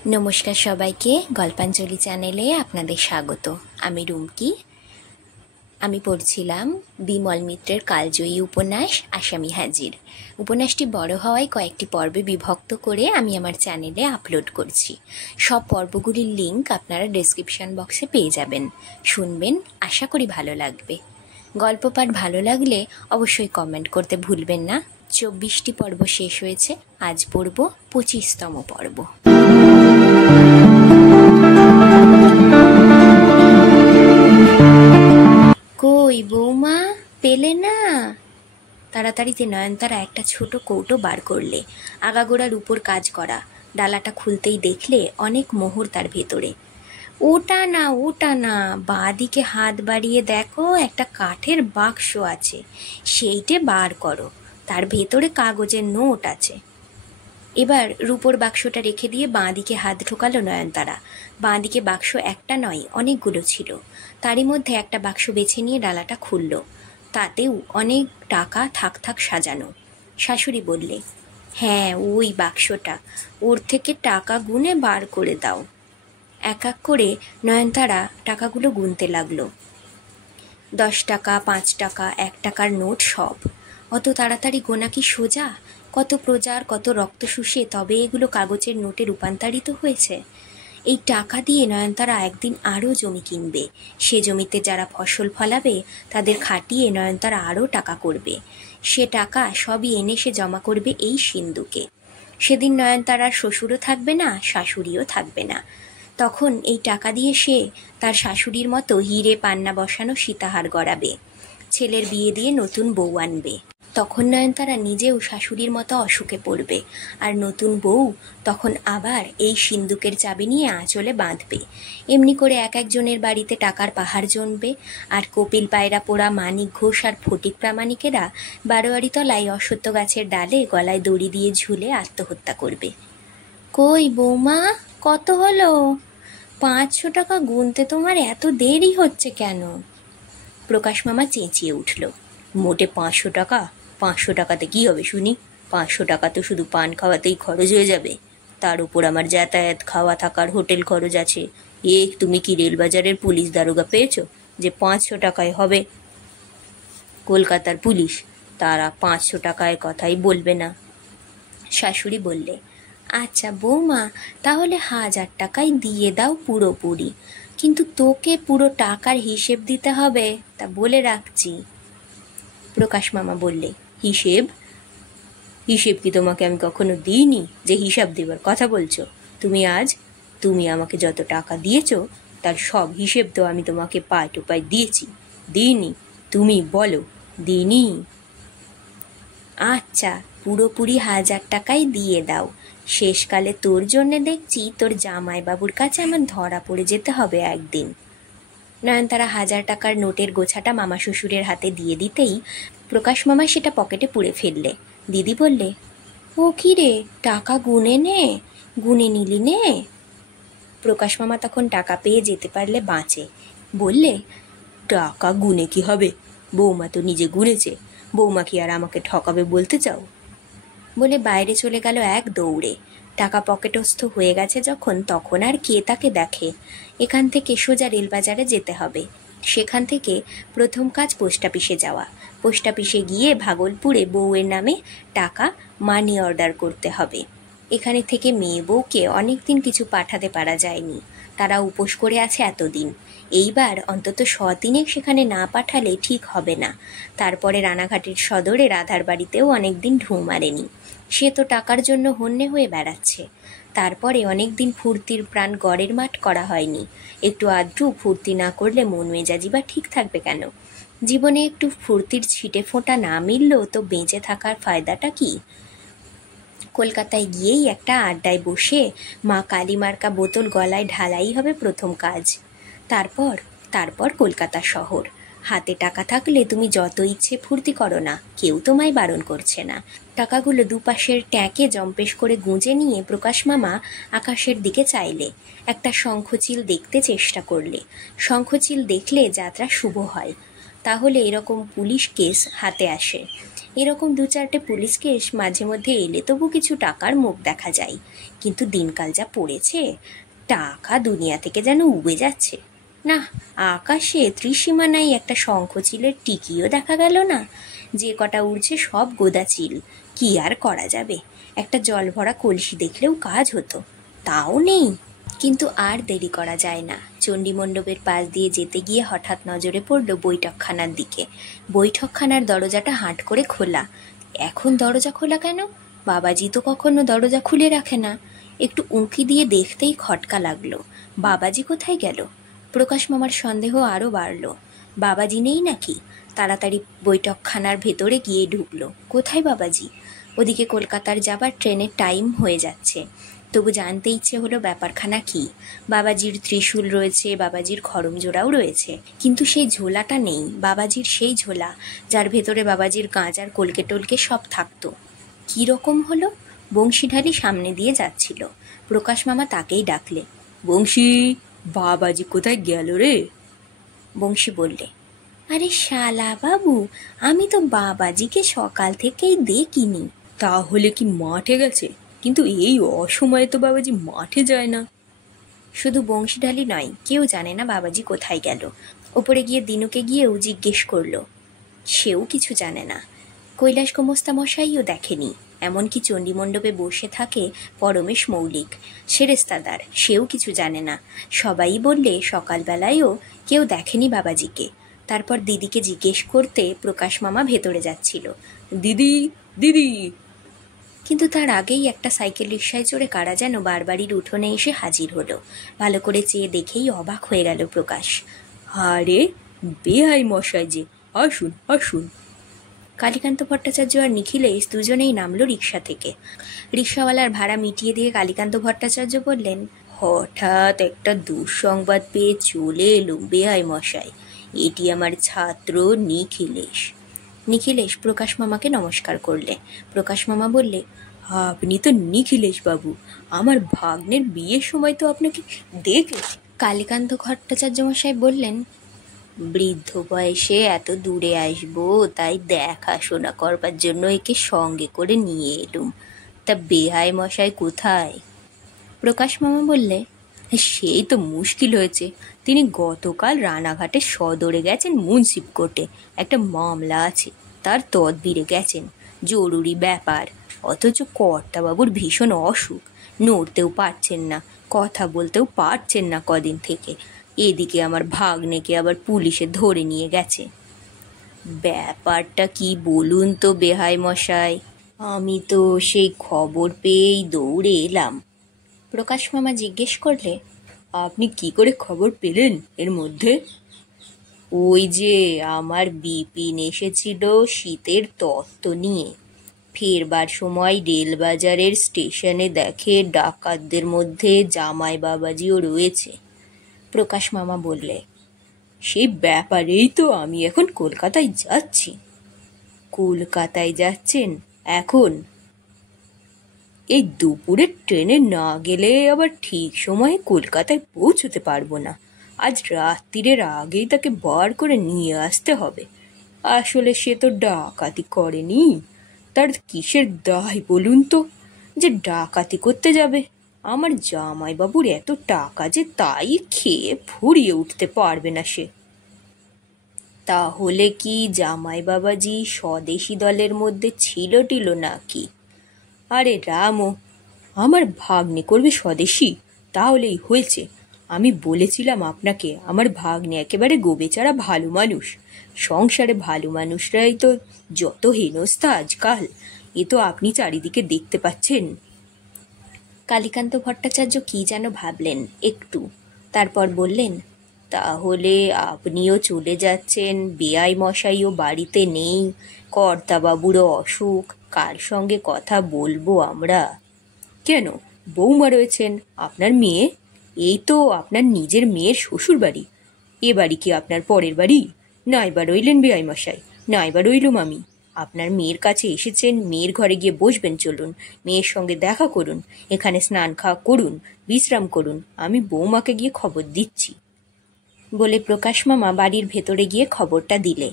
नमस्कार सबाइके गल्पाञ्जलि चैनेले आपनादेर स्वागत। आमी रुमकी। आमी पढ़छिलाम बिमल मित्रेर कालजयी उपन्यास आसामी हाजिर। उपन्यासटी बड़ो हওয়ায় कयेकटी पर्वे विभक्त करे आमी आमार चैनेले आपलोड करछि। सब पर्वगुलिर लिंक आपनारा डेसक्रिप्शन बक्से पेये जाबेन। शुनबेन, आशा करी भालो लागबे। गल्प पाठ भालो लागले अवश्यई कमेंट करते भुलबेन ना। 24टी पर्व शेष हयेछे, आज पढ़ब 25तम पर्व। कई बौमा पेले ना? ताड़ाताड़ीते नयनतारा एक छोटो कौटो बार करले। आगागोड़ार ऊपर काज करा। डालाटा खुलतेई देखले अनेक मोहर तार भेतरे। ओटा ना, बाঁ दिके हाथ बाड़िये देखो एक काठेर बाक्स आछे, सेइटे बार करो। तार भेतरे कागजेर नोट आछे। एबार रूपोर बाक्सटा रेखे दिए बाँ दिके हाथ ढोकालो नयनतारा। बाँ दिके बाक्स एकटा नय, अनेकगुलो छिलो। तारই মধ্যে একটা বাক্স বেছে নিয়ে ডালাটা খুলল। তাতেও অনেক টাকা থাক থাক সাজানো। শাশুড়ি বললে, হ্যাঁ ওই বাক্সটা, ওর থেকে টাকা গুনে বার করে দাও। এক এক করে নয়নতারা টাকাগুলো গুনতে লাগলো। 10 টাকা, 5 টাকা, 1 টাকার নোট সব। অত তাড়াতাড়ি গোনা কি সোজা? কত প্রজার কত রক্ত শুষে তবে এগুলো কাগজের নোটে রূপান্তরিত হয়েছে। এই টাকা দিয়ে নয়নতারা একদিন আরও জমি কিনবে। সে জমিতে যারা ফসল ফলাবে তাদের খাটিয়ে নয়নতারা আরও টাকা করবে। সে টাকা সবই এনে সে জমা করবে এই সিন্ধুকে। সেদিন নয়নতারার শ্বশুরও থাকবে না, শাশুড়িও থাকবে না। তখন এই টাকা দিয়ে সে তার শাশুড়ির মতো হিরে পান্না বসানো সীতাহার গড়াবে। ছেলের বিয়ে দিয়ে নতুন বউ আনবে। তখন নয়নতারা নিজেও শাশুড়ির মতো অসুখে পড়বে। আর নতুন বউ তখন আবার এই সিন্দুকের চাবি নিয়ে আঁচলে বাঁধবে। এমনি করে এক একজনের বাড়িতে টাকার পাহাড় জমবে। আর কপিল পায়রা পোড়া মানিক ঘোষ আর ফটিক প্রামাণিকেরা বারোয়ারি তলায় অশ্বত্থ গাছের ডালে গলায় দড়ি দিয়ে ঝুলে আত্মহত্যা করবে। কই বৌমা, কত হলো? 500 টাকা গুনতে তোমার এত দেরি হচ্ছে কেন? প্রকাশ মামা চেঁচিয়ে উঠল, মোটে 500 টাকা? 500 টাকাতে কি হবে শুনি? 500 টাকা তো শুধু পান খাওয়াতেই খরচ হয়ে যাবে। তার উপর আমার যাতায়াত, খাওয়া থাকার হোটেল খরচ আছে। তুমি কি রেলবাজারের পুলিশ দারোগা পেয়েছো যে 500 টাকায় হবে? কলকাতার পুলিশ, তারা 500 টাকায় কথাই বলবে না। শাশুড়ি বললে, আচ্ছা বৌমা, তাহলে 1000 টাকাই দিয়ে দাও পুরোপুরি। কিন্তু তোকে পুরো টাকার হিসেব দিতে হবে, তা বলে রাখছি। প্রকাশ মামা বললে, হিসেব কি তোমাকে আমি কখনো দিইনি যে হিসাব দেবার কথা বলছো? তুমি আমাকে যত টাকা দিয়েছো তার সব হিসেব তো আমি তোমাকে পাই টু পাই দিয়েছি। দিইনি? তুমি বলো দিইনি? আচ্ছা, পুরোপুরি 1000 টাকাই দিয়ে দাও। শেষকালে তোর জন্যে দেখছি তোর জামাইবাবুর কাছে আমার ধরা পড়ে যেতে হবে একদিন। নয়নতারা 1000 টাকার নোটের গোছাটা মামা শ্বশুরের হাতে দিয়ে দিতেই প্রকাশ মামা সেটা পকেটে পুরে ফেললে। দিদি বললে, ও কি রে, টাকা গুনে নিলি নে? প্রকাশ মামা তখন টাকা পেয়ে যেতে পারলে বাঁচে। বললে, টাকা গুনে কি হবে? বৌমা তো নিজে গুনেছে। বৌমা কি আর আমাকে ঠকাবে বলতে চাও? বলে বাইরে চলে গেল এক দৌড়ে। টাকা পকেটস্থ হয়ে গেছে যখন, তখন আর কে তাকে দেখে। এখান থেকে সোজা রেলবাজারে যেতে হবে। সেখান থেকে প্রথম কাজ পোস্ট অফিসে যাওয়া। পোস্ট অফিসে গিয়ে ভাগলপুরে বউয়ের নামে টাকা মানি অর্ডার করতে হবে। এখানে থেকে মেয়ে বউকে অনেকদিন কিছু পাঠাতে পারা যায়নি। তারা উপোস করে আছে এতদিন। এইবার অন্তত 100 দিনে সেখানে না পাঠালে ঠিক হবে না। তারপরে রানাঘাটের সদরে রাধার বাড়িতেও অনেকদিন ঢুঁ মারেনি। সে তো টাকার জন্য হন্যে হয়ে বেড়াচ্ছে। তারপরে অনেকদিন ফুর্তির প্রাণ গড়ের মাঠ করা হয়নি। একটু আধটু ফুর্তি না করলে মন মেজাজি বা ঠিক থাকবে কেন? জীবনে একটু ফুর্তির ছিটে ফোঁটা না মিললেও তো বেঁচে থাকার ফায়দাটা কি? কলকাতায় গিয়েই একটা আড্ডায় বসে মা কালীমার্কা বোতল গলায় ঢালাই হবে প্রথম কাজ। তারপর কলকাতা শহর। হাতে টাকা থাকলে তুমি যত ইচ্ছে ফুর্তি করো না, কেউ তোমায় বারণ করছে না। টাকাগুলো দুপাশের ট্যাঁকে জম্পেশ করে গুঁজে নিয়ে প্রকাশ মামা আকাশের দিকে চাইলে। একটা শঙ্খচিল দেখতে চেষ্টা করলে। শঙ্খচিল দেখলে যাত্রা শুভ হয়। তাহলে এরকম পুলিশ কেস হাতে আসে। এরকম 2-4টে পুলিশ কেস মাঝে মধ্যে এলে তবু কিছু টাকার মুখ দেখা যায়, কিন্তু দিনকাল যা পড়েছে, টাকা দুনিয়া থেকে যেন উবে যাচ্ছে। না, আকাশে ত্রিসীমানায় একটা শঙ্খচিলের টিকিও দেখা গেল না। যে কটা উড়ছে সব গোদাচিল। কি আর করা যাবে, একটা জল ভরা কলসি দেখলেও কাজ হতো, তাও নেই। কিন্তু আর দেরি করা যায় না। চণ্ডীমণ্ডপের পাশ দিয়ে যেতে গিয়ে হঠাৎ নজরে পড়ল বৈঠকখানার দিকে। বৈঠকখানার দরজাটা হাঁট করে খোলা। এখন দরজা খোলা কেন? বাবাজি তো কখনো দরজা খুলে রাখে না। একটু উঁকি দিয়ে দেখতেই খটকা লাগলো। বাবাজি কোথায় গেল? প্রকাশ মামার সন্দেহ আরও বাড়ল। বাবাজি নেই নাকি? তাড়াতাড়ি বৈঠকখানার ভেতরে গিয়ে ঢুকলো। কোথায় বাবাজি? ওদিকে কলকাতার যাবার ট্রেনের টাইম হয়ে যাচ্ছে। তবু জানতে ইচ্ছে হলো ব্যাপারখানা কি। বাবাজির ত্রিশূল রয়েছে, বাবাজির খড়ম জোড়াও রয়েছে, কিন্তু সেই ঝোলাটা নেই। বাবাজির সেই ঝোলা যার ভেতরে বাবাজির গাঁজার কলকে টলকে সব থাকতো। কী রকম হলো? বংশীঢালি সামনে দিয়ে যাচ্ছিল। প্রকাশ মামা তাকেই ডাকলে, বংশী, বাবাজি কোথায় গেল রে? বংশী বললে, আরে শালা বাবু, আমি তো বাবাজিকে সকাল থেকেই দেখিনি। তাহলে কি মাঠে গেছে? কিন্তু এই অসময়ে তো বাবাজি মাঠে যায় না। শুধু বংশীঢালি নয়, কেউ জানে না বাবাজি কোথায় গেল। ওপরে গিয়ে দিনুকে গিয়েও জিজ্ঞেস করলো, সেও কিছু জানে না। কৈলাস গোমস্তা মশাইও দেখেনি। এমনকি চণ্ডীমণ্ডপে বসে থাকে পরমেশ মৌলিক, সেরেস্তাদার, সেও কিছু জানে না। সবাই বললে সকালবেলায়ও কেউ দেখেনি বাবাজিকে। তারপর দিদিকে জিজ্ঞেস করতে প্রকাশ মামা ভেতরে যাচ্ছিল, দিদি, দিদি। কিন্তু তার আগেই একটা সাইকেল রিকশায় চড়ে কারা যেন বারবাড়ির উঠোনে এসে হাজির হলো। ভালো করে চেয়ে দেখেই অবাক হয়ে গেল প্রকাশ। আরে বেহাই মশাই যে, আসুন আসুন। কালীকান্ত ভট্টাচার্য আর নিখিলেশ দুজনেই নামলো রিকশা থেকে। রিকশাওয়ালার ভাড়া মিটিয়ে দিয়ে কালীকান্ত ভট্টাচার্য বললেন, হঠাৎ একটা দুঃসংবাদ পেয়ে চলে এলুম বেহাই মশাই। এটি আমার ছাত্র নিখিলেশ। নিখিলেশ প্রকাশ মামাকে নমস্কার করলে। প্রকাশ মামা বললে, আপনি তো নিখিলেশ বাবু, আমার ভাগ্নের বিয়ের সময় তো আপনাকে দেখেছি। কালীকান্ত ভট্টাচার্য মশাই বললেন, বৃদ্ধ বয়সে এত দূরে আসবো, তাই দেখাশোনা করবার জন্য একে সঙ্গে করে নিয়ে এলুম। তা বেহাই মশাই কোথায়? প্রকাশ মামা বললে, সেই তো মুশকিল হয়েছে। তিনি গতকাল রানাঘাটে সদরে গেছেন মুন্সিপ কোর্টে, একটা মামলা আছে, তার তদবিরে গেছেন, জরুরি ব্যাপার। অথচ কর্তাবাবুর ভীষণ অসুখ, নড়তেও পারছেন না, কথা বলতেও পারছেন না কদিন থেকে। এদিকে আমার ভাগ্নেকে আবার পুলিশে ধরে নিয়ে গেছে। ব্যাপারটা কি বলুন তো বেহাই মশাই? আমি তো সেই খবর পেয়েই দৌড়ে এলাম। প্রকাশ মামা জিজ্ঞেস করলে, আপনি কি করে খবর পেলেন এর মধ্যে? ওই যে আমার বিপিন এসেছিল শীতের তত্ত্ব নিয়ে। ফেরবার সময় রেলবাজারের স্টেশনে দেখে ডাকাতদের মধ্যে জামাই বাবাজিও রয়েছে। প্রকাশ মামা বললে, সেই ব্যাপারেই তো আমি এখন কলকাতায় যাচ্ছি। কলকাতায় যাচ্ছেন এখন? এই দুপুরে ট্রেনে না গেলে আবার ঠিক সময়ে কলকাতায় পৌঁছতে পারবো না। আজ রাত্রিরের আগেই তাকে বার করে নিয়ে আসতে হবে। আসলে সে তো ডাকাতি করেনি, তার কিসের দায় বলুন তো যে ডাকাতি করতে যাবে? আমার জামাইবাবুর এত টাকা যে তাই খেয়ে ফুরিয়ে উঠতে পারবে না সে। তাহলে কি জামাই বাবাজি স্বদেশী দলের মধ্যে ছিল টিল নাকি? আরে রামও, আমার ভাগ্নে করবে স্বদেশী? তাহলেই হয়েছে। আমি বলেছিলাম আপনাকে, আমার ভাগ্নে একেবারে গোবেচারা ভালো মানুষ। সংসারে ভালো মানুষরাই তো যত হেনস্থা আজকাল, এ তো আপনি চারিদিকে দেখতে পাচ্ছেন। কালীকান্ত ভট্টাচার্য কি যেন ভাবলেন একটু, তারপর বললেন, তাহলে আপনিও চলে যাচ্ছেন, বেয়াই মশাইও বাড়িতে নেই, কর্তাবাবুরও অসুখ, কার সঙ্গে কথা বলবো আমরা? কেন, বৌমা রয়েছেন, আপনার মেয়ে। এই তো আপনার নিজের মেয়ের শ্বশুর বাড়ি। এ বাড়ি কি আপনার পরের বাড়ি? নাইবা রইলেন বেয়াই মশাই, নাইবা রইলুম আমি। আপনার মেয়ের কাছে এসেছেন, মেয়ের ঘরে গিয়ে বসবেন, চলুন মেয়ের সঙ্গে দেখা করুন, এখানে স্নান খাওয়া করুন, বিশ্রাম করুন, আমি বৌমাকে গিয়ে খবর দিচ্ছি। বলে প্রকাশ মামা বাড়ির ভেতরে গিয়ে খবরটা দিলে।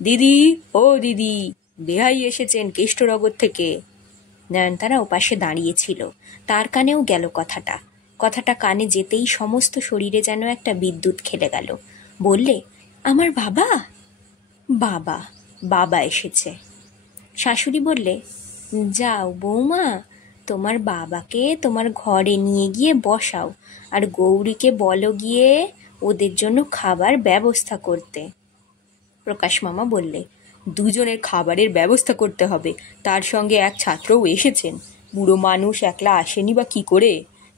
দিদি, ও দিদি, বেহাই এসেছেন কেষ্টনগর থেকে। নয়নতারা ওপাশে দাঁড়িয়েছিল, তার কানেও গেল কথাটা। কথাটা কানে যেতেই সমস্ত শরীরে যেন একটা বিদ্যুৎ খেলে গেল। বললে, আমার বাবা? বাবা, বাবা এসেছে। শাশুড়ি বললে, যাও বৌমা, তোমার বাবাকে তোমার ঘরে নিয়ে গিয়ে বসাও, আর গৌরীকে বলো গিয়ে ওদের জন্য খাবার ব্যবস্থা করতে। প্রকাশ মামা বললে, দুজনের খাবারের ব্যবস্থা করতে হবে, তার সঙ্গে এক ছাত্রও এসেছেন। বুড়ো মানুষ একলা আসেনি বা কি করে?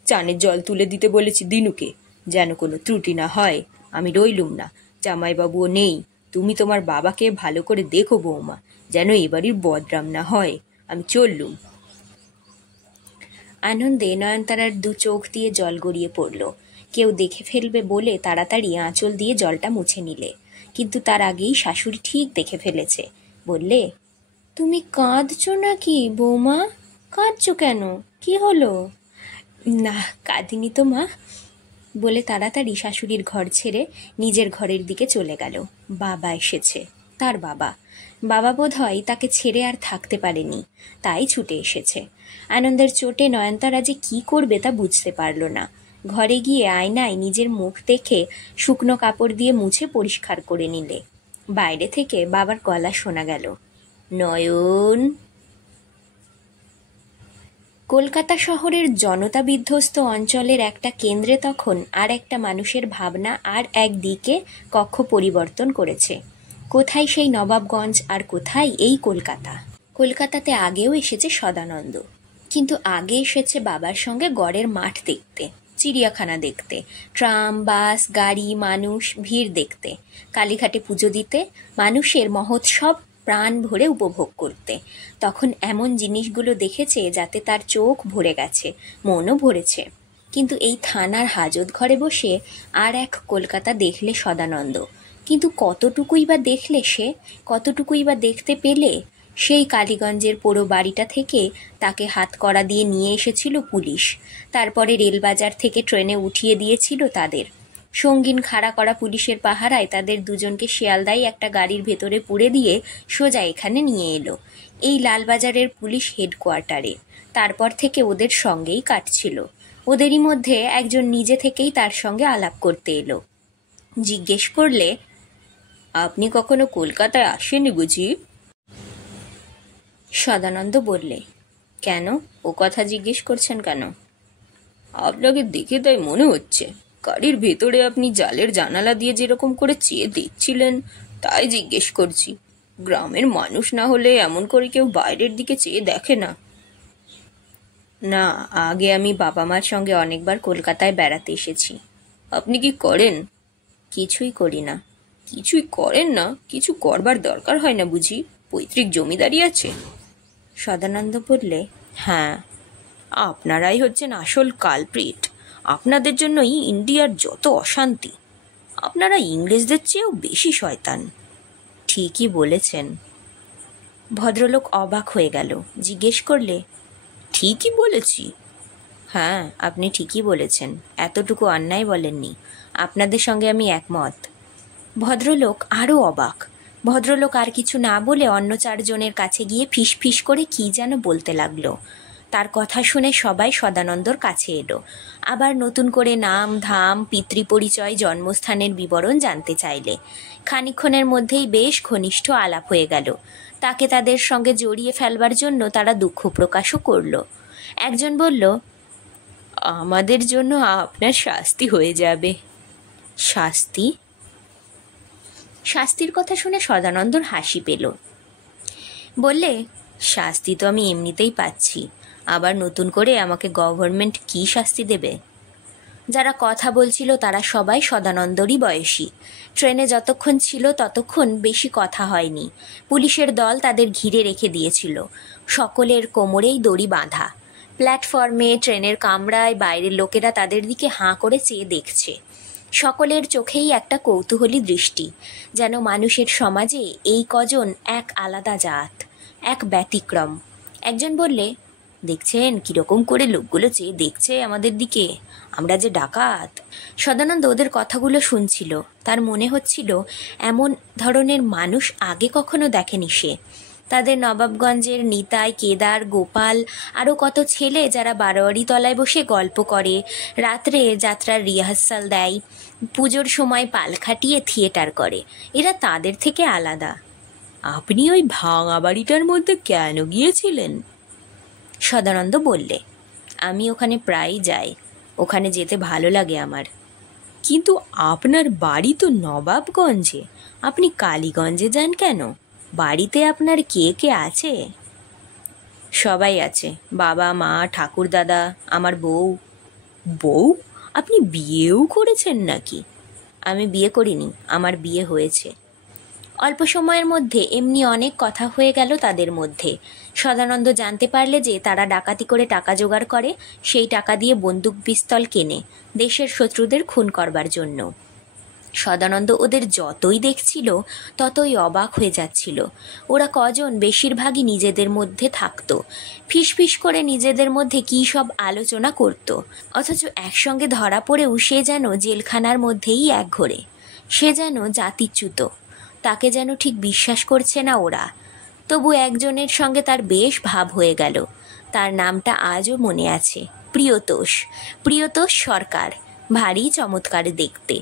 চানের জল তুলে দিতে বলেছি দিনুকে, যেন কোনো ত্রুটি না হয়। আমি রইলুম না, জামাইবাবুও নেই। তুমি তোমার বাবাকে ভালো করে দেখো বৌমা, যেন এবাড়ির বদনাম না হয়। আমি চললুম। আনন্দে নয়নতারার দু চোখ দিয়ে জল গড়িয়ে পড়ল। কেউ দেখে ফেলবে বলে তাড়াতাড়ি আঁচল দিয়ে জলটা মুছে নিলে, কিন্তু তার আগেই শাশুড়ি ঠিক দেখে ফেলেছে। বললে, তুমি কাঁদছো নাকি বৌমা? কাঁদছো কেন? কি হলো? না, কাঁদিনি তো মা, বলে তাড়াতাড়ি শাশুড়ির ঘর ছেড়ে নিজের ঘরের দিকে চলে গেল। বাবা এসেছে, তার বাবা। বাবা বোধ হয় তাকে ছেড়ে আর থাকতে পারেনি, তাই ছুটে এসেছে। আনন্দের চোটে নয়নতারা যে কি করবে তা বুঝতে পারল না। ঘরে গিয়ে আয়নায় নিজের মুখ দেখে শুকনো কাপড় দিয়ে মুছে পরিষ্কার করে নিলে। বাইরে থেকে বাবার গলা শোনা গেল, নয়ন। কলকাতা শহরের জনতা বিধ্বস্ত অঞ্চলের একটা কেন্দ্রে তখন আর একটা মানুষের ভাবনা আর একদিকে কক্ষ পরিবর্তন করেছে। কোথায় সেই নবাবগঞ্জ আর কোথায় এই কলকাতা। কলকাতাতে আগেও এসেছে সদানন্দ, কিন্তু আগে এসেছে বাবার সঙ্গে গড়ের মাঠ দেখতে, চিড়িয়াখানা দেখতে, ট্রাম, বাস, গাড়ি, মানুষ, ভিড় দেখতে, কালীঘাটে পুজো দিতে, মানুষের মহোৎসব প্রাণ ভরে উপভোগ করতে। তখন এমন জিনিসগুলো দেখেছে যাতে তার চোখ ভরে গেছে, মনও ভরেছে। কিন্তু এই থানার হাজত ঘরে বসে আর এক কলকাতা দেখলে সদানন্দ। কিন্তু কতটুকুই বা দেখলে সে, কতটুকুই বা দেখতে পেলে? সেই কালীগঞ্জের পোড়ো বাড়িটা থেকে তাকে হাতকড়া দিয়ে নিয়ে এসেছিল পুলিশ, তারপরে রেলবাজার থেকে ট্রেনে উঠিয়ে দিয়েছিল তাদের। সঙ্গীন খাড়া করা পুলিশের পাহারায় তাদের দুজনকে শিয়ালদায় একটা গাড়ির ভেতরে পুরে দিয়ে সোজা এখানে নিয়ে এলো, এই লালবাজারের পুলিশ হেডকোয়ার্টারে। তারপর থেকে ওদের সঙ্গেই কাটছিল। ওদেরই মধ্যে একজন নিজে থেকেই তার সঙ্গে আলাপ করতে এলো। জিজ্ঞেস করলে, আপনি কখনো কলকাতায় আসেননি বুঝি? সদানন্দ বললে, কেন, ও কথা জিজ্ঞেস করছেন কেন? আপনাকে দেখে তাই মনে হচ্ছে। গাড়ির ভেতরে আপনি জালের জানালা দিয়ে যেরকম করে চেয়ে দেখছিলেন, তাই জিজ্ঞেস করছি। গ্রামের মানুষ না হলে এমন করে কেউ বাইরের দিকে চেয়ে দেখে না। না, আগে আমি বাবা মার সঙ্গে অনেকবার কলকাতায় বেড়াতে এসেছি। আপনি কি করেন? কিছুই করি না। কিছুই করেন না? কিছু করবার দরকার হয় না বুঝি? পৈতৃক জমিদারি আছে? সদানন্দ বললে, হ্যাঁ। আপনারাই হচ্ছেন আসল কালপ্রিট। আপনাদের জন্যই ইন্ডিয়ার যত অশান্তি। আপনারা ইংরেজদের চেয়েও বেশি শয়তান। ঠিকই বলেছেন। ভদ্রলোক অবাক হয়ে গেল, জিজ্ঞেস করলে, ঠিকই বলেছি? হ্যাঁ, আপনি ঠিকই বলেছেন, এতটুকু অন্যায় বলেননি। আপনাদের সঙ্গে আমি একমত। ভদ্রলোক আরও অবাক। ভদ্রলোক আর কিছু না বলে অন্য চারজনের কাছে গিয়ে ফিস ফিস করে কি যেন বলতে লাগলো। তার কথা শুনে সবাই সদানন্দর কাছে এলো। আবার নতুন করে নাম ধাম, পিতৃপরিচয়, জন্মস্থানের বিবরণ জানতে চাইলে। খানিকক্ষণের মধ্যেই বেশ ঘনিষ্ঠ আলাপ হয়ে গেল। তাকে তাদের সঙ্গে জড়িয়ে ফেলবার জন্য তারা দুঃখ প্রকাশও করল। একজন বলল, আমাদের জন্য আপনার শাস্তি হয়ে যাবে। শাস্তি? শাস্তির কথা শুনে সদানন্দর হাসি পেল। বললে, শাস্তি তো আমি এমনিতেই পাচ্ছি, আবার নতুন করে আমাকে গভর্নমেন্ট কি শাস্তি দেবে? যারা কথা বলছিল তারা সবাই সদানন্দরই বয়সী। ট্রেনে যতক্ষণ ছিল ততক্ষণ বেশি কথা হয়নি। পুলিশের দল তাদের ঘিরে রেখে দিয়েছিল। সকলের কোমরেই দড়ি বাঁধা। প্ল্যাটফর্মে, ট্রেনের কামরায় বাইরের লোকেরা তাদের দিকে হাঁ করে চেয়ে দেখছে। সকলের চোখেই একটা কৌতূহলী দৃষ্টি, যেন মানুষের সমাজে এই কজন এক আলাদা জাত, এক ব্যতিক্রম। একজন বললে, দেখছেন কিরকম করে লোকগুলো চেয়ে দেখছে আমাদের দিকে, আমরা যে ডাকাত। সদানন্দ ওদের কথাগুলো শুনছিল। তার মনে হচ্ছিল এমন ধরনের মানুষ আগে কখনো দেখেনি সে। তাদের নবাবগঞ্জের নিতাই, কেদার, গোপাল, আরও কত ছেলে যারা বারোয়ারি তলায় বসে গল্প করে, রাত্রে যাত্রার রিহার্সাল দেয়, পুজোর সময় পাল খাটিয়ে থিয়েটার করে, এরা তাদের থেকে আলাদা। আপনি ওই ভাঙা বাড়িটার মধ্যে কেন গিয়েছিলেন? সদানন্দ বললে, আমি ওখানে প্রায়ই যাই, ওখানে যেতে ভালো লাগে আমার। কিন্তু আপনার বাড়ি তো নবাবগঞ্জে, আপনি কালীগঞ্জে যান কেন? বাড়িতে আপনার কে কে আছে? সবাই আছে, বাবা, মা, ঠাকুর দাদা, আমার বউ। বউ? আপনি বিয়েও করেছেন নাকি? আমি বিয়ে করিনি, আমার বিয়ে হয়েছে। অল্প সময়ের মধ্যে এমনি অনেক কথা হয়ে গেল তাদের মধ্যে। সদানন্দ জানতে পারলে যে তারা ডাকাতি করে টাকা জোগাড় করে, সেই টাকা দিয়ে বন্দুক পিস্তল কেনে দেশের শত্রুদের খুন করবার জন্য। সদানন্দ ওদের যতই দেখছিল ততই অবাক হয়ে যাচ্ছিল। ওরা কজন বেশিরভাগই নিজেদের মধ্যে থাকতো, ফিসফিস করে নিজেদের মধ্যে কী সব আলোচনা করত, অথচ একসঙ্গে ধরা পড়েও সে যেন জেলখানার মধ্যেই একঘরে। সে যেন জাতিচ্যুত, তাকে যেন ঠিক বিশ্বাস করছে না ওরা। তবু একজনের সঙ্গে তার বেশ ভাব হয়ে গেল। তার নামটা আজও মনে আছে, প্রিয়তোষ। প্রিয়তোষ সরকার, ভারী চমৎকার দেখতে,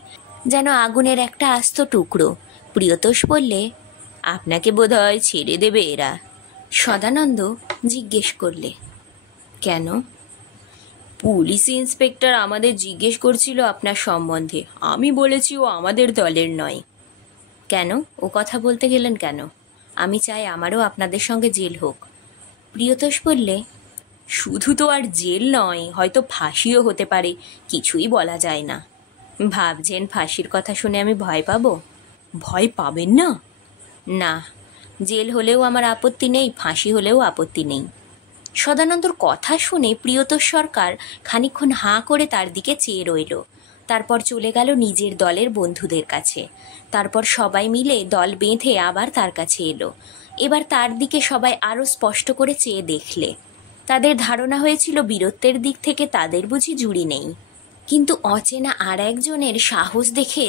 যেন আগুনের একটা আস্ত টুকরো। প্রিয়তোষ বললে, আপনাকে বোধহয় ছেড়ে দেবে এরা। সদানন্দ জিজ্ঞেস করলে, কেন? পুলিশ ইন্সপেক্টর আমাদের জিজ্ঞেস করছিল আপনার সম্বন্ধে, আমি বলেছি ও আমাদের দলের নয়। কেন? ও কথা বলতে গেলেন কেন? আমি চাই আমারও আপনাদের সঙ্গে জেল হোক। প্রিয়তোষ বললে, শুধু তো আর জেল নয়, হয়তো ফাঁসিও হতে পারে, কিছুই বলা যায় না। ভাবছেন ফাঁসির কথা শুনে আমি ভয় পাবো? ভয় পাবেন না? না, জেল হলেও আমার আপত্তি নেই, ফাঁসি হলেও আপত্তি নেই। সদানন্দর কথা শুনে প্রিয়তোষ সরকার খানিকক্ষণ হাঁ করে তার দিকে চেয়ে রইল। তারপর চলে গেল নিজের দলের বন্ধুদের কাছে। তারপর সবাই মিলে দল বেঁধে আবার তার কাছে এলো। এবার তার দিকে সবাই আরও স্পষ্ট করে চেয়ে দেখলে। তাদের ধারণা হয়েছিল বীরত্বের দিক থেকে তাদের বুঝি জুড়ি নেই। কিন্তু অচেনা আর একজনের সাহস দেখে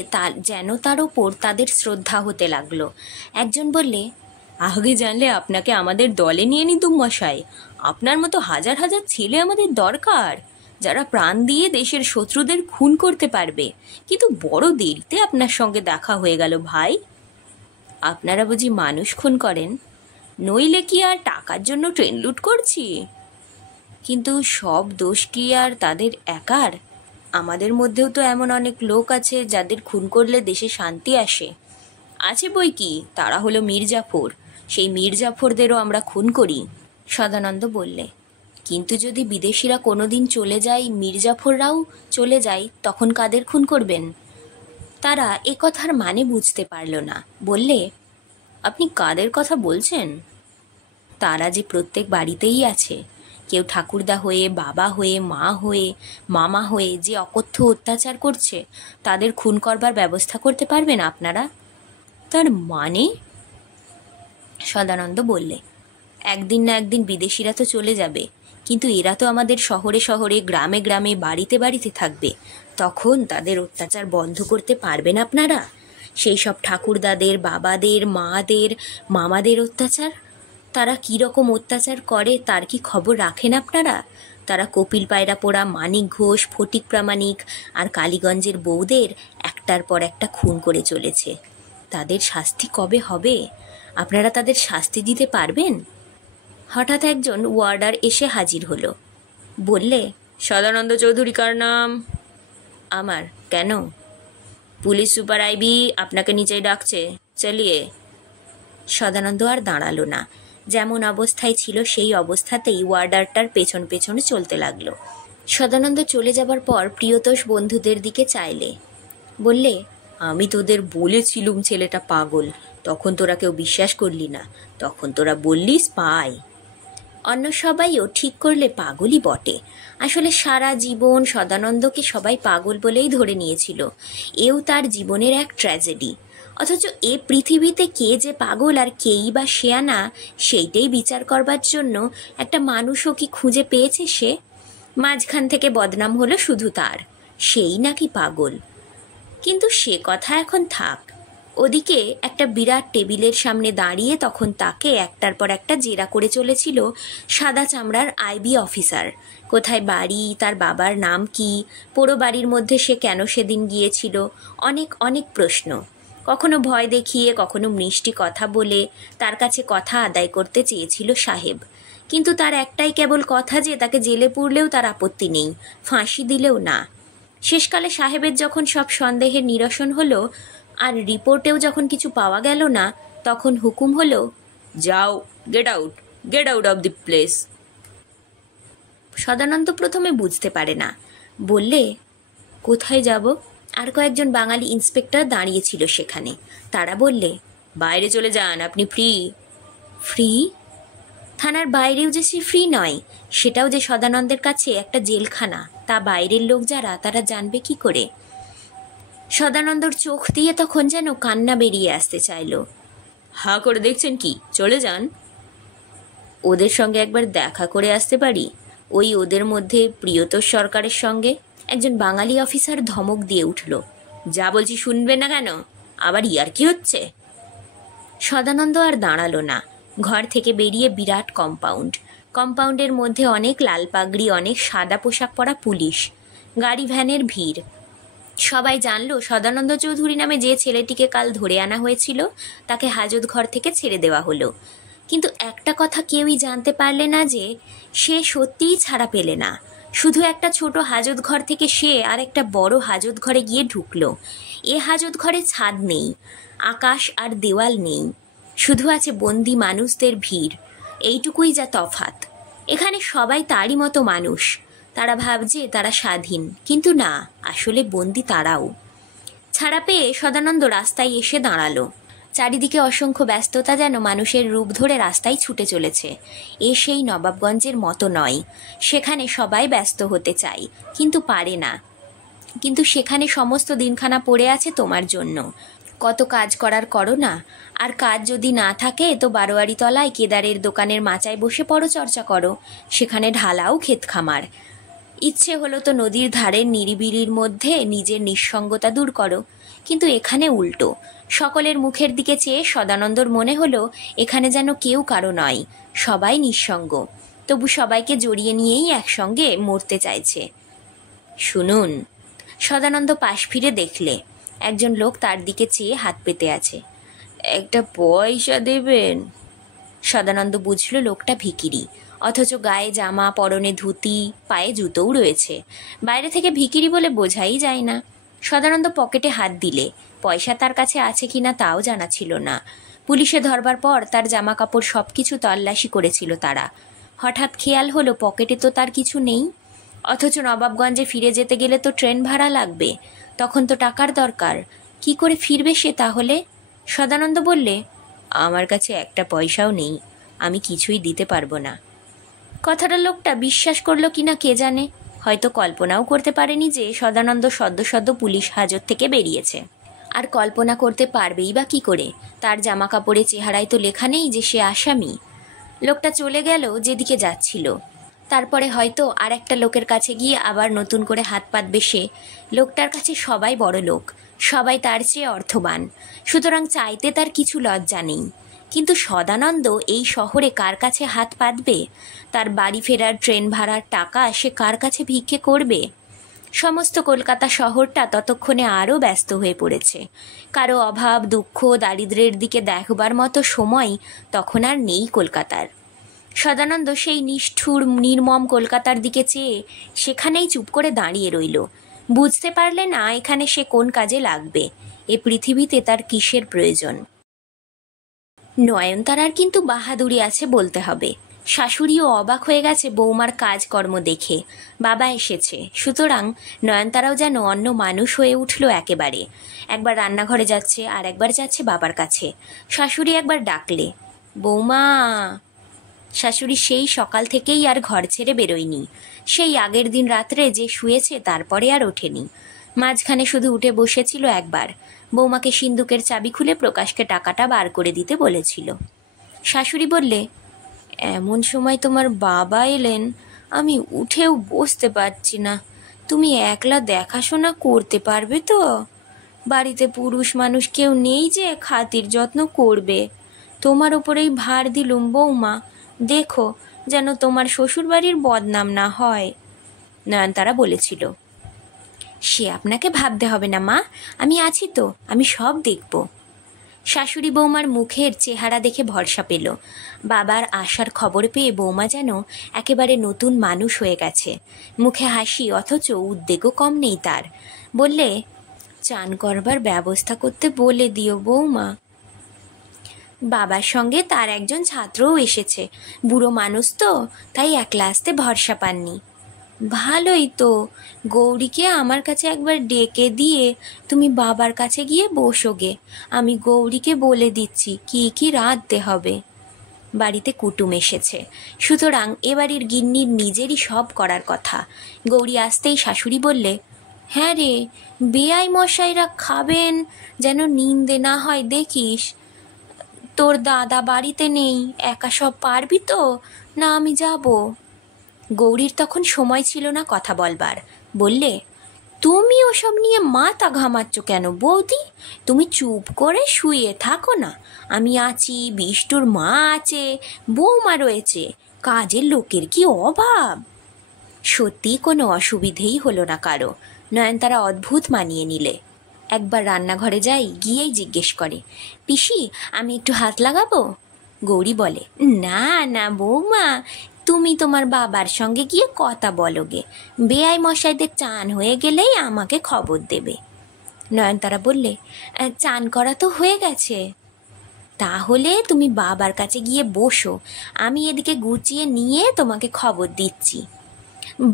তার ওপর তাদের শ্রদ্ধা হতে লাগলো। একজন বললে, আগে জানলে আপনাকে আমাদের দলে নিয়ে নিতুম মশাই। আপনার মতো হাজার হাজার ছেলে আমাদের দরকার, যারা প্রাণ দিয়ে দেশের শত্রুদের খুন করতে পারবে। কিন্তু বড় দেরিতে আপনার সঙ্গে দেখা হয়ে গেল ভাই। আপনারা বুঝি মানুষ খুন করেন? নইলে কি আর টাকার জন্য ট্রেন লুট করছি? কিন্তু সব দোষ কি আর তাদের একার? আমাদের মধ্যেও তো এমন অনেক লোক আছে যাদের খুন করলে দেশে শান্তি আসে। আছে বই কি, তারা হলো মির্জাফর। সেই মির্জাফরদেরও আমরা খুন করি। সদানন্দ বললে, কিন্তু যদি বিদেশিরা কোনোদিন চলে যায়, মির্জাফররাও চলে যায়, তখন কাদের খুন করবেন? তারা এ কথার মানে বুঝতে পারল না। বললে, আপনি কাদের কথা বলছেন? তারা যে প্রত্যেক বাড়িতেই আছে। কেউ ঠাকুরদা হয়ে, বাবা হয়ে, মা হয়ে, মামা হয়ে যে অকথ্য অত্যাচার করছে, তাদের খুন করবার ব্যবস্থা করতে পারবেন আপনারা? তার মানে? সদানন্দ বললে, একদিন না একদিন বিদেশিরা তো চলে যাবে, কিন্তু এরা তো আমাদের শহরে শহরে, গ্রামে গ্রামে, বাড়িতে বাড়িতে থাকবে। তখন তাদের অত্যাচার বন্ধ করতে পারবেন আপনারা? সেই সব ঠাকুরদাদের, বাবাদের, মাদের, মামাদের অত্যাচার, তারা কী রকম অত্যাচার করে তার কি খবর রাখেন আপনারা? তারা কপিল পায়রা পোড়া মানিক ঘোষ, ফটিক প্রামাণিক আর কালীগঞ্জের বউদের একটার পর একটা খুন করে চলেছে। তাদের শাস্তি কবে হবে? আপনারা তাদের শাস্তি দিতে পারবেন? হঠাৎ একজন ওয়ার্ডার এসে হাজির হলো। বললে, সদানন্দ চৌধুরী কার নাম? আমার। কেন? পুলিশ সুপার আইবি আপনাকে নিচেই ডাকছে, চলিয়ে। সদানন্দ আর দাঁড়ালো না। যেমন অবস্থায় ছিল সেই অবস্থাতেই ওয়ার্ডারটার পেছন পেছনে চলতে লাগলো। সদানন্দ চলে যাবার পর প্রিয়তোষ বন্ধুদের দিকে চাইলে। বললে, আমি তোদের বলেছিলুম ছেলেটা পাগল, তখন তোরা কেউ বিশ্বাস করলি না, তখন তোরা বললি স্পাই। অন্য সবাইও ঠিক করলে পাগলই বটে। আসলে সারা জীবন সদানন্দকে সবাই পাগল বলেই ধরে নিয়েছিল। এও তার জীবনের এক ট্র্যাজেডি। অথচ এ পৃথিবীতে কে যে পাগল আর কেই বা শেয়ানা সেইটাই বিচার করবার জন্য একটা মানুষও কি খুঁজে পেয়েছে সে? মাঝখান থেকে বদনাম হলো শুধু তার, সেই নাকি পাগল। কিন্তু সে কথা এখন থাক। ওদিকে একটা বিরাট টেবিলের সামনে দাঁড়িয়ে তখন তাকে একটার পর একটা জেরা করে চলেছিল সাদা চামড়ার আইবি অফিসার। কোথায় বাড়ি, তার বাবার নাম কি, পোড়ো বাড়ির মধ্যে সে কেন সেদিন গিয়েছিল, অনেক অনেক প্রশ্ন। কখনো ভয় দেখিয়ে, কখনো মিষ্টি কথা বলে তার কাছে কথা আদায় করতে চেয়েছিল সাহেব। কিন্তু তার একটাই কেবল কথা যে তাকে জেলে পুরলেও তার আপত্তি নেই, ফাঁসি দিলেও না। শেষকালে সাহেবের যখন সব সন্দেহের নিরসন হলো আর রিপোর্টেও যখন কিছু পাওয়া গেল না, তখন হুকুম হলো, যাও, get out of the place. Sadananda প্রথমে বুঝতে পারে না, বললে, কোথায় যাব? আর কয়েকজন বাঙালি ইন্সপেক্টর দাঁড়িয়েছিল সেখানে। তারা বললে, বাইরে চলে যান, আপনি ফ্রি। ফ্রি? থানার বাইরেও যে সে ফ্রি নয়, সেটাও যে সদানন্দের কাছে একটা জেলখানা, তা বাইরের লোক যারা তারা জানবে কি করে? সদানন্দর চোখ দিয়ে তখন যেন কান্না বেরিয়ে আসতে চাইল। হাঁ করে দেখছেন কি, চলে যান। ওদের সঙ্গে একবার দেখা করে আসতে পারি, ওই ওদের মধ্যে প্রিয়তোষ সরকারের সঙ্গে। একজন বাঙালি অফিসার ধমক দিয়ে উঠল। যা বলছি শুনবে না কেন? আবার ইয়ার কি হচ্ছে? সদানন্দ আর দাঁড়ালো না। ঘর থেকে বেরিয়ে বিরাট কম্পাউন্ডের মধ্যে অনেক লাল পাগড়ি, অনেক সাদা পোশাক পরা পুলিশ, গাড়ি ভ্যানের ভিড়। সবাই জানলো সদানন্দ চৌধুরী নামে যে ছেলেটিকে কাল ধরে আনা হয়েছিল তাকে হাজত ঘর থেকে ছেড়ে দেওয়া হলো। কিন্তু একটা কথা কেউই জানতে পারলে না যে সে সত্যিই ছাড়া পেলে না। শুধু একটা ছোট হাজত ঘর থেকে সে আর একটা বড় হাজত ঘরে গিয়ে ঢুকলো। এ হাজত ঘরে ছাদ নেই, আকাশ আর দেওয়াল নেই, শুধু আছে বন্দি মানুষদের ভিড়। এইটুকুই যা তফাৎ। এখানে সবাই তারই মতো মানুষ। তারা ভাবছে তারা স্বাধীন, কিন্তু না, আসলে বন্দি তারাও। ছাড়া পেয়ে সদানন্দ রাস্তায় এসে দাঁড়ালো। চারিদিকে অসংখ্য ব্যস্ততা যেন মানুষের রূপ ধরে রাস্তায় ছুটে চলেছে। এ সেই নবাবগঞ্জের মতো নয়। সেখানে সবাই ব্যস্ত হতে চায়, কিন্তু পারে না। কিন্তু সেখানে সমস্ত দিনখানা পড়ে আছে তোমার জন্য। কত কাজ করার করো না, আর কাজ যদি না থাকে তো বারোয়ারি তলায় কেদারের দোকানের মাচায় বসে পড়ো, চর্চা করো। সেখানে ঢালাও ক্ষেত খামার। ইচ্ছে হলো তো নদীর ধারের নিরিবিলির মধ্যে নিজের নিঃসঙ্গতা দূর করো। কিন্তু এখানে উল্টো। সকলের মুখের দিকে চেয়ে সদানন্দর মনে হলো এখানে যেন কেউ কারো নয়, সবাই নিঃসঙ্গ। তবু সবাইকে জড়িয়ে নিয়েই একসঙ্গে মরতে চাইছে। শুনুন। সদানন্দ পাশ ফিরে দেখলে একজন লোক তার দিকে চেয়ে হাত পেতে আছে। একটা পয়সা দেবেন? সদানন্দ বুঝল লোকটা ভিখিরি, অথচ গায়ে জামা, পরনে ধুতি, পায়ে জুতোও রয়েছে। বাইরে থেকে ভিখিরি বলে বোঝাই যায় না। সদানন্দ পকেটে হাত দিলে পয়সা তার কাছে আছে কিনা তাও জানা ছিল না। পুলিশে ধরবার পর তার জামা কাপড় সব কিছু তল্লাশি করেছিল তারা। হঠাৎ খেয়াল হলো পকেটে তো তার কিছু নেই। অথচ নবাবগঞ্জে ফিরে যেতে গেলে তো ট্রেন ভাড়া লাগবে, তখন তো টাকার দরকার। কি করে ফিরবে সে তাহলে? সদানন্দ বললে, আমার কাছে একটা পয়সাও নেই, আমি কিছুই দিতে পারবো না। কথাটা লোকটা বিশ্বাস করলো কিনা কে জানে, হয়তো কল্পনাও করতে পারেনি যে সদানন্দ সদ্য সদ্য পুলিশ হাজত থেকে বেরিয়েছে। আর কল্পনা করতে পারবেই বা কি করে? তার জামা কাপড়ে চেহারায় তো লেখা নেই যে সে আসামি। লোকটা চলে গেল যেদিকে যাচ্ছিল। তারপরে হয়তো আর একটা লোকের কাছে গিয়ে আবার নতুন করে হাত পাতবে সে। লোকটার কাছে সবাই বড় লোক, সবাই তার চেয়ে অর্থবান, সুতরাং চাইতে তার কিছু লজ্জা নেই। কিন্তু সদানন্দ এই শহরে কার কাছে হাত পাতবে? তার বাড়ি ফেরার ট্রেন ভাড়ার টাকা সে কার কাছে ভিক্ষে করবে? সমস্ত কলকাতা শহরটা ততক্ষণে আরও ব্যস্ত হয়ে পড়েছে। কারো অভাব, দুঃখ, দারিদ্র্যের দিকে দেখবার মতো সময় তখন আর নেই কলকাতার। সদানন্দ সেই নিষ্ঠুর নির্মম কলকাতার দিকে চেয়ে সেখানেই চুপ করে দাঁড়িয়ে রইল। বুঝতে পারলে না এখানে সে কোন কাজে লাগবে, এ পৃথিবীতে তার কিসের প্রয়োজন। নয়নতারার কিন্তু বাহাদুরি আছে বলতে হবে। শাশুড়িও অবাক হয়ে গেছে বৌমার কাজকর্ম দেখে। বাবা এসেছে, সুতরাং নয়নতারাও যেন অন্য মানুষ হয়ে উঠল একেবারে। একবার রান্নাঘরে যাচ্ছে, আর একবার যাচ্ছে বাবার কাছে। শাশুড়ি একবার ডাকলে, বৌমা। শাশুড়ি সেই সকাল থেকেই আর ঘর ছেড়ে বেরোয়নি। সেই আগের দিন রাত্রে যে শুয়েছে তারপরে আর ওঠেনি। মাঝখানে শুধু উঠে বসেছিল একবার, বৌমাকে সিন্দুকের চাবি খুলে প্রকাশকে টাকাটা বার করে দিতে বলেছিল। শাশুড়ি বললে, এমন সময় তোমার বাবা এলেন, আমি উঠেও বসতে পারছি না, তুমি একলা দেখাশোনা করতে পারবে তো? বাড়িতে পুরুষ মানুষ কেউ নেই যে খাতির যত্ন করবে। তোমার ওপরেই ভার দিলুম বৌমা, দেখো যেন তোমার শ্বশুরবাড়ির বদনাম না হয়। নয়নতারা বলেছিল, সে আপনাকে ভাবতে হবে না মা, আমি আছি তো, আমি সব দেখব। শাশুড়ি বৌমার মুখের চেহারা দেখে ভরসা পেল। বাবার আসার খবর পেয়ে বৌমা যেন একেবারে নতুন মানুষ হয়ে গেছে, মুখে হাসি অথচ উদ্বেগও কম নেই তার। বললে, চান করবার ব্যবস্থা করতে বলে দিও বৌমা। বাবার সঙ্গে তার একজন ছাত্রও এসেছে, বুড়ো মানুষ তো, তাই একলা আসতে ভরসা পাননি। ভালোই তো, গৌরীকে আমার কাছে একবার ডেকে দিয়ে তুমি বাবার কাছে গিয়ে বসোগে, আমি গৌরীকে বলে দিচ্ছি কি কি রাঁধতে হবে। বাড়িতে কুটুম এসেছে, সুতরাং এবাড়ির গিন্নির নিজেরই সব করার কথা। গৌরী আসতেই শাশুড়ি বললে, হ্যাঁ রে, বেয়াই মশাইরা খাবেন, যেন নিন্দে না হয় দেখিস। তোর দাদা বাড়িতে নেই, একা সব পারবি তো, না আমি যাব? গৌরীর তখন সময় ছিল না কথা বলবার। বললে, তুমি ওসব নিয়ে মাথা ঘামাচ্ছ কেন বৌদি? তুমি চুপ করে শুয়ে থাকো না, আমি আছি, বিষ্টুর মা আছে, বৌমা রয়েছে, কাজের লোকের কি অভাব? সত্যি কোনো অসুবিধেই হলো না কারো। নয়নতারা অদ্ভুত মানিয়ে নিলে। একবার রান্নাঘরে যাই, গিয়েই জিজ্ঞেস করে, পিসি আমি একটু হাত লাগাবো? গৌরী বলে, না না বৌমা, তুমি তোমার বাবার সঙ্গে গিয়ে কথা বলোগে, বেয়াই মশাইদের চান হয়ে গেলেই আমাকে খবর দেবে। নয়নতারা বললে, চান করা তো হয়ে গেছে। তাহলে তুমি বাবার কাছে গিয়ে বসো, আমি এদিকে গুছিয়ে নিয়ে তোমাকে খবর দিচ্ছি।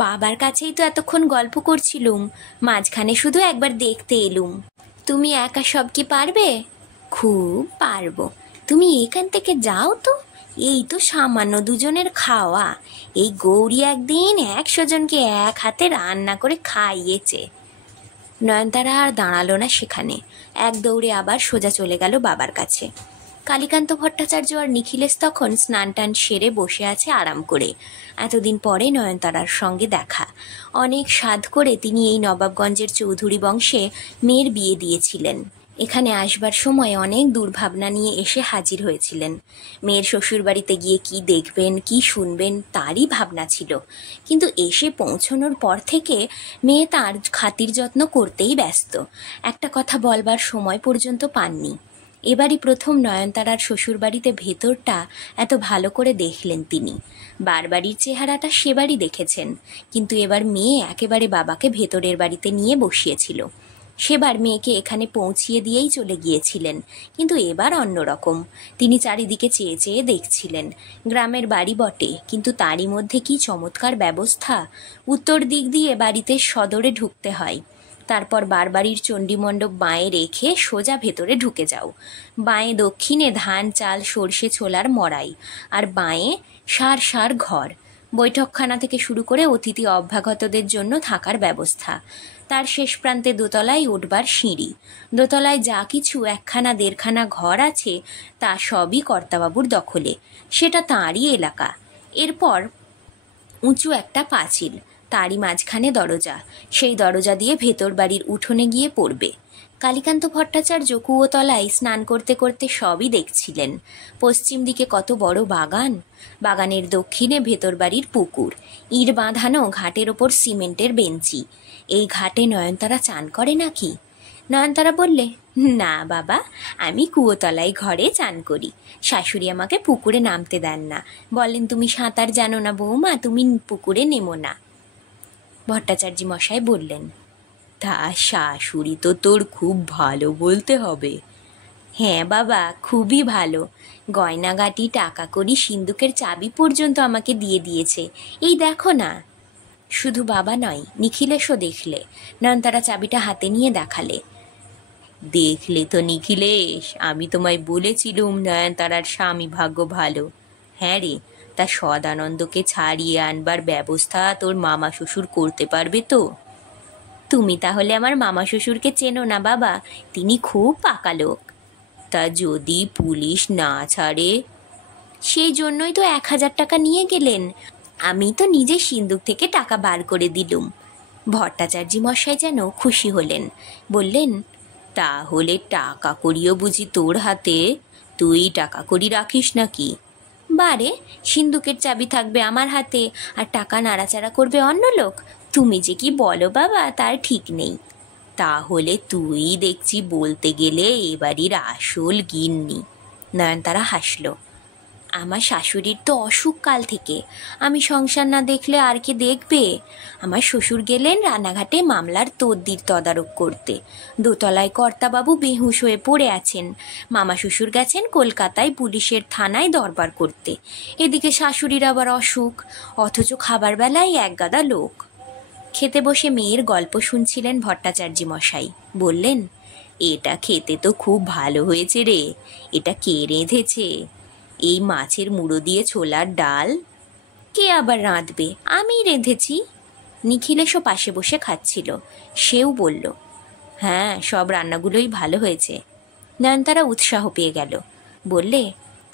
বাবার কাছেই তো এতক্ষণ গল্প করছিলুম, মাঝখানে শুধু একবার দেখতে এলুম। তুমি একা সব কি পারবে? খুব পারবো, তুমি এখান থেকে যাও তো, এই তো সামান্য দুজনের খাওয়া, এই গৌরী একদিন 100 জনকে এক হাতে রান্না করে খাইয়েছে। নয়নতারা আর দাঁড়ালো না সেখানে, এক দৌড়ে আবার সোজা চলে গেল বাবার কাছে। কালীকান্ত ভট্টাচার্য আর নিখিলেশ তখন স্নান টান সেরে বসে আছে আরাম করে। এতদিন পরে নয়নতারার সঙ্গে দেখা। অনেক সাধ করে তিনি এই নবাবগঞ্জের চৌধুরী বংশে মেয়ের বিয়ে দিয়েছিলেন। এখানে আসবার সময় অনেক দুর্ভাবনা নিয়ে এসে হাজির হয়েছিলেন। মেয়ের শ্বশুরবাড়িতে গিয়ে কি দেখবেন, কি শুনবেন, তারই ভাবনা ছিল। কিন্তু এসে পৌঁছনোর পর থেকে মেয়ে তার খাতির যত্ন করতেই ব্যস্ত, একটা কথা বলবার সময় পর্যন্ত পাননি। এবারই প্রথম নয়নতারার শ্বশুরবাড়িতে ভেতরটা এত ভালো করে দেখলেন তিনি। বারবাড়ির চেহারাটা সেবারই দেখেছেন, কিন্তু এবার মেয়ে একেবারে বাবাকে ভেতরের বাড়িতে নিয়ে বসিয়েছিল। সেবার মেয়েকে এখানে পৌঁছিয়ে দিয়েই চলে গিয়েছিলেন, কিন্তু এবার অন্যরকম। তিনি চারিদিকে চেয়ে চেয়ে দেখছিলেন। গ্রামের বাড়ি বটে, কিন্তু তারই মধ্যে কি চমৎকার ব্যবস্থা। উত্তর দিক দিয়ে বাড়িতে সদরে ঢুকতে হয়, তারপর বারবাড়ির চণ্ডীমণ্ডপ বাঁয়ে রেখে সোজা ভেতরে ঢুকে যাও। বাঁয়ে দক্ষিণে ধান চাল সর্ষে ছোলার মড়াই, আর বাঁয়ে সার সার ঘর, বৈঠকখানা থেকে শুরু করে অতিথি অভ্যাগতদের জন্য থাকার ব্যবস্থা। তার শেষ প্রান্তে দোতলায় উঠবার সিঁড়ি। দোতলায় যা কিছু 1খানা 1.5খানা ঘর আছে তা সবই কর্তাবাবুর দখলে, সেটা তাঁরই এলাকা। এরপর উঁচু একটা পাঁচিল, তারই মাঝখানে দরজা, সেই দরজা দিয়ে ভেতর বাড়ির উঠোনে গিয়ে পড়বে। কালীকান্ত ভট্টাচার্য কুয়োতলায় স্নান করতে করতে সবই দেখছিলেন। পশ্চিম দিকে কত বড় বাগান, বাগানের দক্ষিণে ভেতর বাড়ির পুকুর, ইট বাঁধানো ঘাটের ওপর সিমেন্টের বেঞ্চি। এই ঘাটে নয়নতারা চান করে নাকি? নয়নতারা বললে, না বাবা, আমি কুয়োতলায় ঘরে চান করি, শাশুড়ি আমাকে পুকুরে নামতে দেন না, বলেন তুমি সাঁতার জানো না বৌমা, তুমি পুকুরে নেমো না। ভট্টাচার্য মশাই বললেন, তা শাশুড়ি তো তোর খুব ভালো বলতে হবে। হ্যাঁ বাবা, খুবই ভালো, গয়নাগাটি টাকা কড়ি সিন্দুকের চাবি পর্যন্ত আমাকে দিয়ে দিয়েছে, এই দেখো না। শুধু বাবা নয়, নিখিলেশও দেখলে। নয়নতারা চাবিটা হাতে নিয়ে দেখালে। দেখলে তো নিখিলেশ, আমি তোমায় বলেছিলুম নয়নতারার স্বামী ভাগ্য ভালো। হ্যাঁ রে, তা সদানন্দকে ছাড়িয়ে আনবার ব্যবস্থা তোর মামা শ্বশুর করতে পারবে তো? তুমি তাহলে আমার মামা শ্বশুরকে চেনো না বাবা, তিনি খুব পাকা লোক। তা যদি পুলিশ না ছাড়ে? সেই জন্যই তো 1,000 টাকা নিয়ে গেলেন। আমি তো নিজে সিন্দুক থেকে টাকা বার করে দিলুম। ভট্টাচার্য মশাই যেন খুশি হলেন, বললেন, তাহলে টাকা কড়িও বুঝি তোর হাতে? তুই টাকা কড়ি রাখিস নাকি? বারে, সিন্দুকের চাবি থাকবে আমার হাতে আর টাকা নাড়াচাড়া করবে অন্য লোক? তুমি যে কি বলো বাবা, তার ঠিক নেই। তাহলে তুই দেখছি বলতে গেলে এ বাড়ির আসল গিন্নি। নয়নতারা হাসল। আমার শাশুড়ির তো অসুখ কাল থেকে, আমি সংসার না দেখলে আর কে দেখবে? আমার শ্বশুর গেলেন রানাঘাটে মামলার তদবির তদারক করতে। দোতলায় কর্তাবাবু বেহুঁশ হয়ে পড়ে আছেন। মামা শ্বশুর গেছেন কলকাতায় পুলিশের থানায় দরবার করতে। এদিকে শাশুড়ির আবার অসুখ, অথচ খাবার বেলায় একগাদা লোক। খেতে বসে মেয়ের গল্প শুনছিলেন ভট্টাচার্য মশাই। বললেন, এটা খেতে তো খুব ভালো হয়েছে রে। এটা কে রেঁধেছে? এই মাছের মুড়ো দিয়ে ছোলার ডাল? কে আবার রাঁধবে, আমিই রেঁধেছি। নিখিলেশও পাশে বসে খাচ্ছিল, সেও বলল, হ্যাঁ, সব রান্নাগুলোই ভালো হয়েছে। নয়নতারা উৎসাহ পেয়ে গেল, বললে,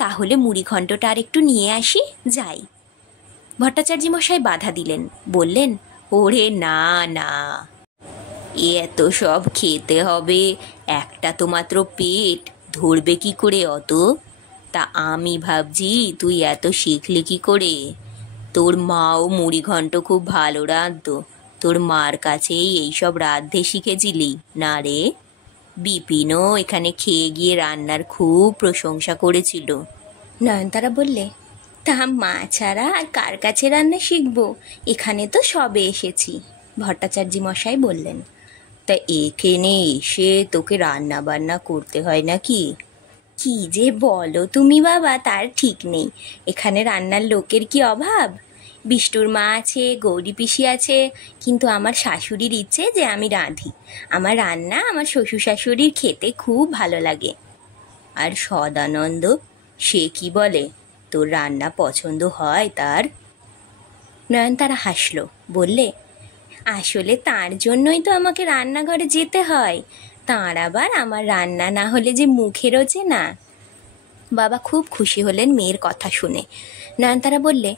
তাহলে মুড়িঘণ্টটা আর একটু নিয়ে আসি, যাই। ভট্টাচার্য মশাই বাধা দিলেন, বললেন, ওরে না না, এত সব খেতে হবে? একটা তো মাত্র পেট, ধরবে কি করে অত? তা আমি ভাবছি তুই এত শিখলি কি করে? তোর মাও মুড়িঘণ্ট খুব ভালো রাঁধতো, তোর মার কাছেই এইসব রাঁধতে শিখেছিলি না রে? বিপিনও এখানে খেয়ে গিয়ে রান্নার খুব প্রশংসা করেছিল। নয়নতারা বললে, তা মা ছাড়া আর কার কাছে রান্না শিখবো? এখানে তো সবে এসেছি। ভট্টাচার্য মশাই বললেন, তা এখানে এসে তোকে রান্না বান্না করতে হয় নাকি? কি যে বলো তুমি বাবা, তার ঠিক নেই। এখানে রান্নার লোকের কি অভাব? বিষ্টুর মা আছে, গৌরী পিসি আছে, কিন্তু আমার শাশুড়ির ইচ্ছে যে আমি রাঁধি। আমার রান্না আমার শ্বশুর শাশুড়ির খেতে খুব ভালো লাগে। আর সদানন্দ, সে কি বলে? তোর রান্না পছন্দ হয় তার? নয়নতারা হাসল, বললে, আসলে তার জন্যই তো আমাকে রান্নাঘরে যেতে হয়। তাঁর আবার আমার রান্না না হলে যে মুখে রোচে না। বাবা খুব খুশি হলেন মেয়ের কথা শুনে। নয়নতারা বললে,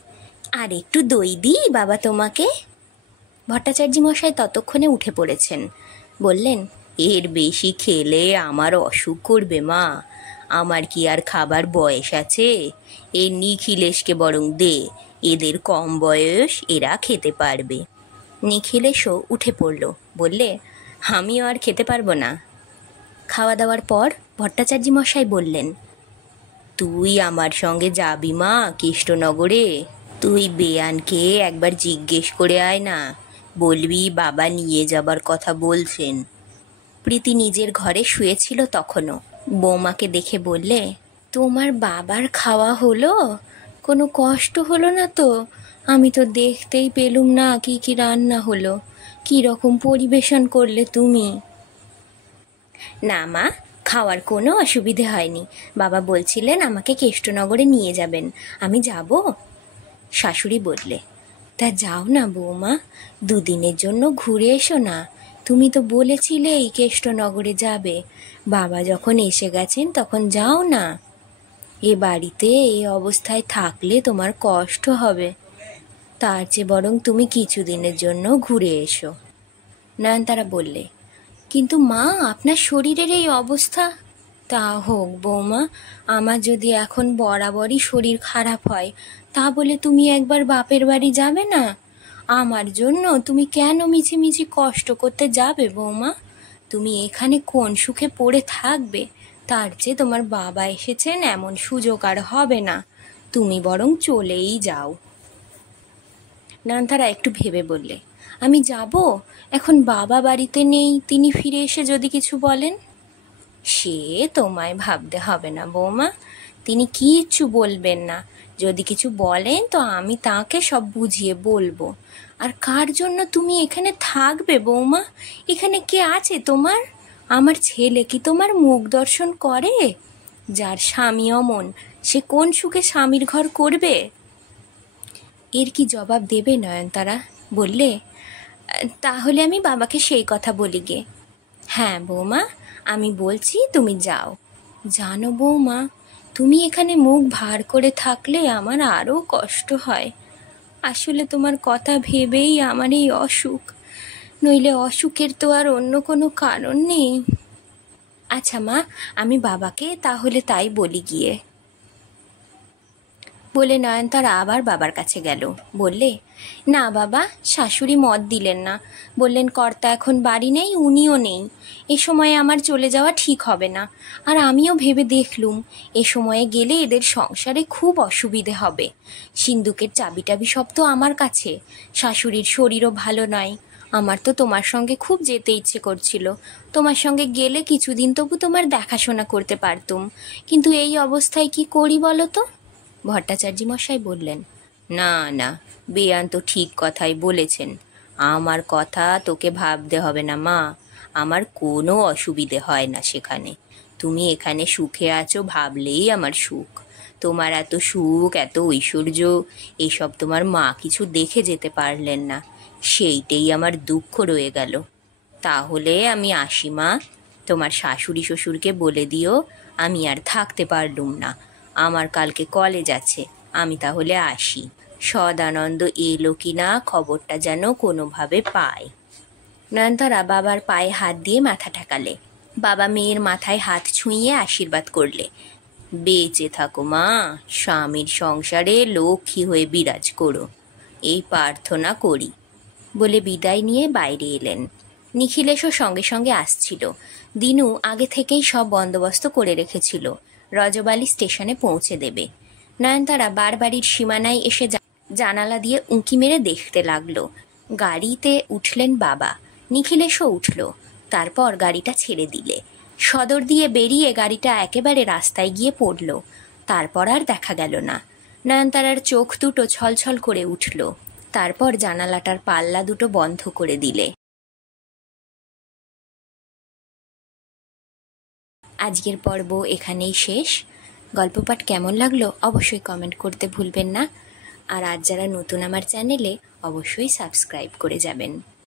আর একটু দই দিই বাবা তোমাকে? ভট্টাচার্য মশাই ততক্ষণে উঠে পড়েছেন, বললেন, এর বেশি খেলে আমার অসুখ করবে মা। আমার কি আর খাবার বয়স আছে? এ নিখিলেশকে বরং দে, এদের কম বয়স, এরা খেতে পারবে। নিখিলেশও উঠে পড়ল, বললে, আমিও আর খেতে পারবো না। খাওয়া দাওয়ার পর ভট্টাচার্য মশাই বললেন, তুই আমার সঙ্গে যাবি মা কৃষ্ণনগরে? তুই বেয়ানকে একবার জিজ্ঞেস করে আয় না, বলবি বাবা নিয়ে যাবার কথা বলছেন। প্রীতি নিজের ঘরে শুয়েছিল তখনও। বৌমাকে দেখে বললে, তোমার বাবার খাওয়া হলো? কোনো কষ্ট হলো না তো? আমি তো দেখতেই পেলুম না কি কি রান্না হলো, কি রকম পরিবেশন করলে তুমি। না মা, খাওয়ার কোনো অসুবিধে হয়নি। বাবা বলছিলেন আমাকে কৃষ্ণনগরে নিয়ে যাবেন, আমি যাব। শাশুড়ি বললে, তা যাও না বৌমা, 2 দিনের জন্য ঘুরে এসো না। তুমি তো বলেছিলে এই কৃষ্ণনগরে যাবে। বাবা যখন এসে গেছেন তখন যাও না। এ বাড়িতে এই অবস্থায় থাকলে তোমার কষ্ট হবে। তার চেয়ে বরং তুমি কিছুদিনের জন্য ঘুরে এসো। নয়নতারা বললে, কিন্তু মা, আপনার শরীরের এই অবস্থা। তা হোক বৌমা, আমার যদি এখন বরাবরই শরীর খারাপ হয়, তা বলে তুমি একবার বাপের বাড়ি যাবে না? আমার জন্য তুমি কেন মিছিমিছি কষ্ট করতে যাবে বৌমা? তুমি এখানে কোন সুখে পড়ে থাকবে? তার চেয়ে তোমার বাবা এসেছেন, এমন সুযোগ আর হবে না। তুমি বরং চলেই যাও। নয়নতারা একটু ভেবে বললে, আমি যাব? এখন বাবা বাড়িতে নেই, তিনি ফিরে এসে যদি কিছু বলেন? সে তোমায় ভাবতে হবে না বৌমা, তিনি কিচ্ছু বলবেন না। যদি কিছু বলেন তো আমি তাকে সব বুঝিয়ে বলবো। আর কার জন্য তুমি এখানে থাকবে বৌমা? এখানে কে আছে তোমার? আমার ছেলে কি তোমার মুখ দর্শন করে? যার স্বামী অমন, সে কোন সুখে স্বামীর ঘর করবে? এর কি জবাব দেবে নয়নতারা? বললে, তাহলে আমি বাবাকে সেই কথা বলি গে। হ্যাঁ বৌমা, আমি বলছি, তুমি যাও। জানো বৌমা, তুমি এখানে মুখ ভার করে থাকলে আমার আরও কষ্ট হয়। আসলে তোমার কথা ভেবেই আমার এই অসুখ, নইলে অসুখের তো আর অন্য কোনো কারণ নেই। আচ্ছা মা, আমি বাবাকে তাহলে তাই বলি গিয়ে, বলে নয়নতারা আবার বাবার কাছে গেল। বললে, না বাবা, শাশুড়ি মত দিলেন না, বললেন কর্তা এখন বাড়ি নেই, উনিও নেই, এ সময়ে আমার চলে যাওয়া ঠিক হবে না। আর আমিও ভেবে দেখলুম এ সময়ে গেলে এদের সংসারে খুব অসুবিধে হবে। সিন্দুকের চাবি টাবি সব তো আমার কাছে, শাশুড়ির শরীরও ভালো নয়। আমার তো তোমার সঙ্গে খুব যেতে ইচ্ছে করছিল, তোমার সঙ্গে গেলে কিছুদিন তবু তোমার দেখাশোনা করতে পারতুম, কিন্তু এই অবস্থায় কি করি বলো তো? ভট্টাচার্য মশাই বললেন, না না, বেয়ান তো ঠিক কথাই বলেছেন। আমার কথা তোকে ভাবতে হবে না মা, আমার কোনো অসুবিধে হয় না সেখানে। তুমি এখানে সুখে আছো ভাবলেই আমার সুখ। তোমার এত সুখ, এত ঐশ্বর্য, এসব তোমার মা কিছু দেখে যেতে পারলেন না, সেইটাই আমার দুঃখ রয়ে গেল। তাহলে আমি আসি মা, তোমার শাশুড়ি শ্বশুরকে বলে দিও আমি আর থাকতে পারলুম না, আমার কালকে কলেজ আছে, আমি তাহলে আসি। সদানন্দ এলো কিনা খবরটা যেন কোনোভাবে পায়। নয়নতারা বাবার পায়ে হাত দিয়ে মাথা ঠেকালে। বাবা মেয়ের মাথায় হাত ছুঁয়ে আশীর্বাদ করলে। বেঁচে থাকো মা, স্বামীর সংসারে লক্ষ্মী হয়ে বিরাজ করো, এই প্রার্থনা করি বলে বিদায় নিয়ে বাইরে এলেন। নিখিলেশও সঙ্গে সঙ্গে আসছিল। দিনু আগে থেকেই সব বন্দোবস্ত করে রেখেছিল, রজবালি স্টেশনে পৌঁছে দেবে। নয়নতারা বারবাড়ির সীমানায় এসে জানালা দিয়ে উঁকি মেরে দেখতে লাগলো। গাড়িতে উঠলেন বাবা, নিখিলেশও উঠল। তারপর গাড়িটা ছেড়ে দিলে। সদর দিয়ে বেরিয়ে গাড়িটা একেবারে রাস্তায় গিয়ে পড়ল। তারপর আর দেখা গেল না। নয়নতারার চোখ দুটো ছলছল করে উঠল। তারপর জানালাটার পাল্লা দুটো বন্ধ করে দিলে। আজকের পর্ব এখানেই শেষ। গল্পপাঠ কেমন লাগলো অবশ্যই কমেন্ট করতে ভুলবেন না। আর আজ যারা নতুন আমার চ্যানেলে, অবশ্যই সাবস্ক্রাইব করে যাবেন।